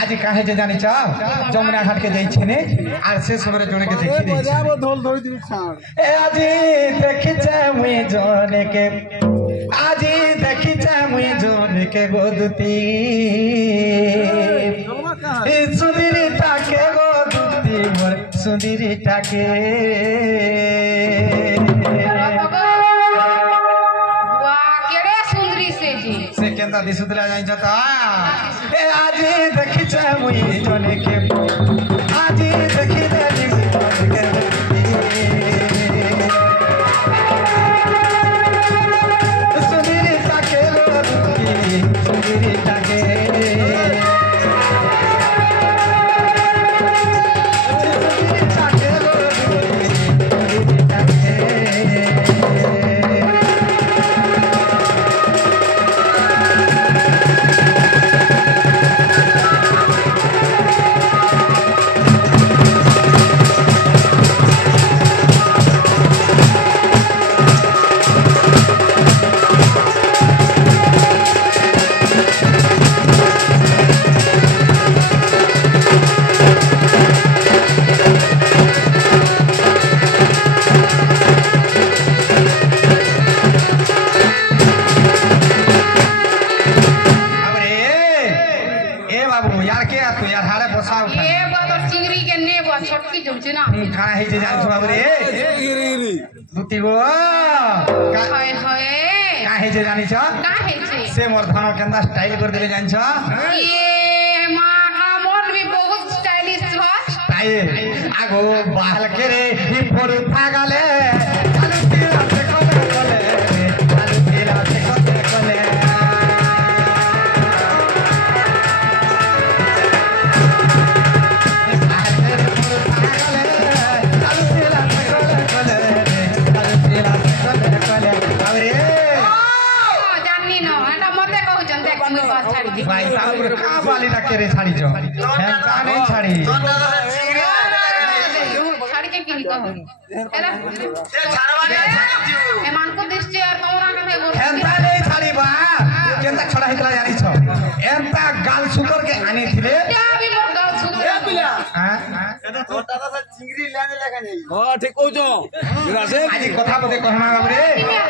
आज काहे जे जानी छ जमुना घाट के जाई छने आर से समय जोने के देखि दे जाबो धोल धोई दिबी छाड़ ए आज देखि छ मुई जोने के आज देखि छ मुई जोने के गोदती ए सुंदरी टाके गोदती मोर सुंदरी टाके केंदा दिसुतला जाई जता ए आज देखि छ मुई जोने के आज देखि देली के सुंदरी ताके लोती सुंदरी ताके खाना है जे जान बाबू रे दुती गो हाय हाय का है जे जानी छ का है जे से मोर धन केंदा स्टाइल कर देले जान छ ये मां मोर भी बहुत स्टाइलिश छ स्टाइल आगो बाल के रे ही फोड़ भागले चालू तेरा से कोले चालू तेरा से कोले भाई ताऊ का वाली रखे रे छाड़ी जो हेमता नहीं छाड़ी छाड़ी के किन कहो एला ए छाड़वाले ए मान को दृष्टि और कौरा के हेमता नहीं छाड़ी बा केंता खड़ा हितला जानी छ एमता गाल सुकर के आने थिले क्या भी मोर गाल सुकर ए पिला हां छोटा सा चिंगरी लेने लगा नहीं हां ठीक हो जो रासे आज कथा बते कहना बाबरे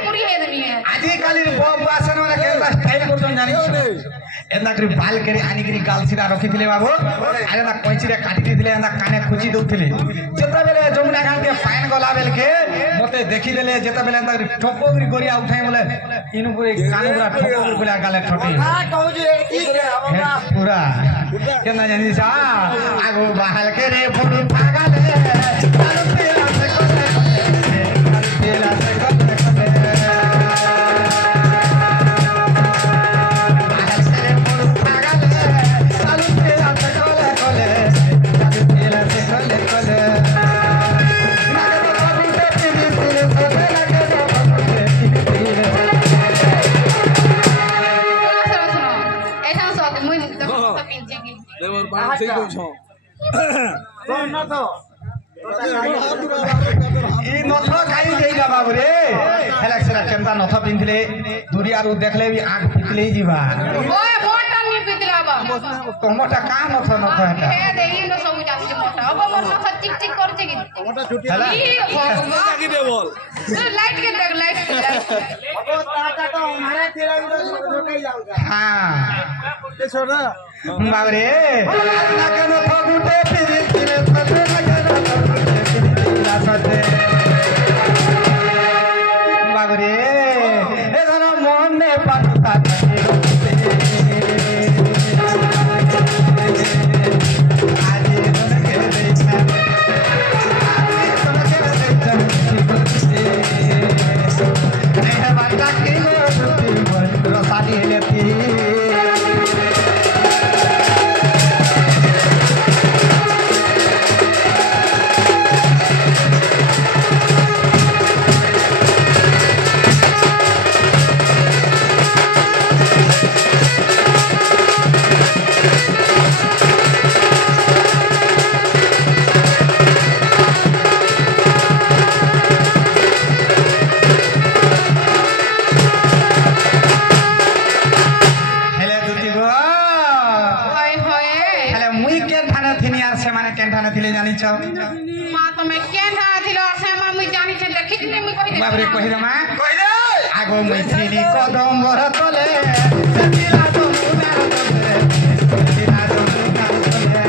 पूरी है दुनिया आज काली बासन वाला केंता स्टाइल कर जानी छ एंदा करी बाल करे आनी करी गाल सीधा रखी थिले बाबू आरे ना कोइची रे काटी दिले एंदा काने खुजी दउथिले जेता बेले जमुना घाट के पाइन गला बेल के मते देखि देले जेता बेले एंदा ठोकोगरी गोरिया उठाई बोले इनु पूरे कान पूरा ठोकोगरी बोले गाले ठोटी हां कहू जे की पूरा केना जानि सा आगो बाहल के रे फोटो भागाले चालू तेला से कोले तेला से कोले ई नथ खाई देइगा बाबू रे हेलाक्सरा केंता नथ पिनथिले दुरियारु देखले भी आंख पितले जीवा ओए मोटा नि पितला बा मोटा का नथ नथ हेटा हे देई न सब जाछि मोटा अब मोर नथ टिक टिक करछे कि मोटा छुटी हला की दे बोल लाइट के देख लाइट अब ताटा तो हमारे तेरा ढोकई जाऊगा हां ते छोड़ा बाबू रे ना के नथ गुटे पितले सते लगे बाबरे ए धर मन में पत्ता केंठा न थिले जानि छ मां तमे केंठा थिलो से मां मुई जानि छ देखि दिने मुई कहि दे बाबरे कहि रे मां कहि दे आगो मुई थिली कदम बर तले सतिला तो मुनार तले सतिला तो मुनार तले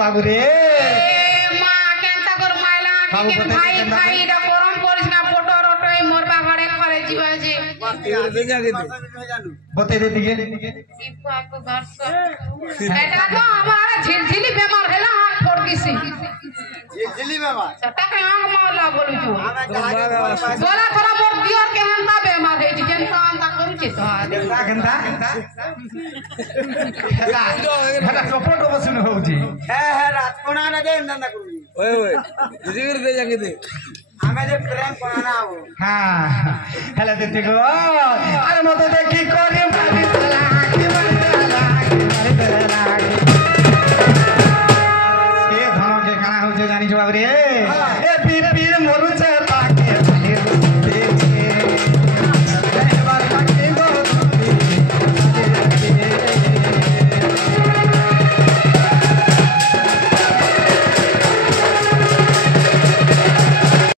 बाबुरे मां केंता कर माइला के भाई भाई दा कोरम परिस ना फोटो रोटो मोर बा घरे करे जीवा जी बते दे दिए इपा को घर से बेटा तो हमारा झिलझिली बीमार हैला हाथ फोड़ किसी झिलझिली बीमार सटा के आंग माला बोलू जो बोला थोड़ा मोर दियर के हंता बीमार है जेंता अंता करू छी तो गंदा हला टोपो टोपो सुन हो जी है रात कोना ना दे नंदा करू ओए ओए जिगर दे जाके दे हमें जे प्रेम कोना ना हो हां हला दे देखो अरे मत देखी कोरी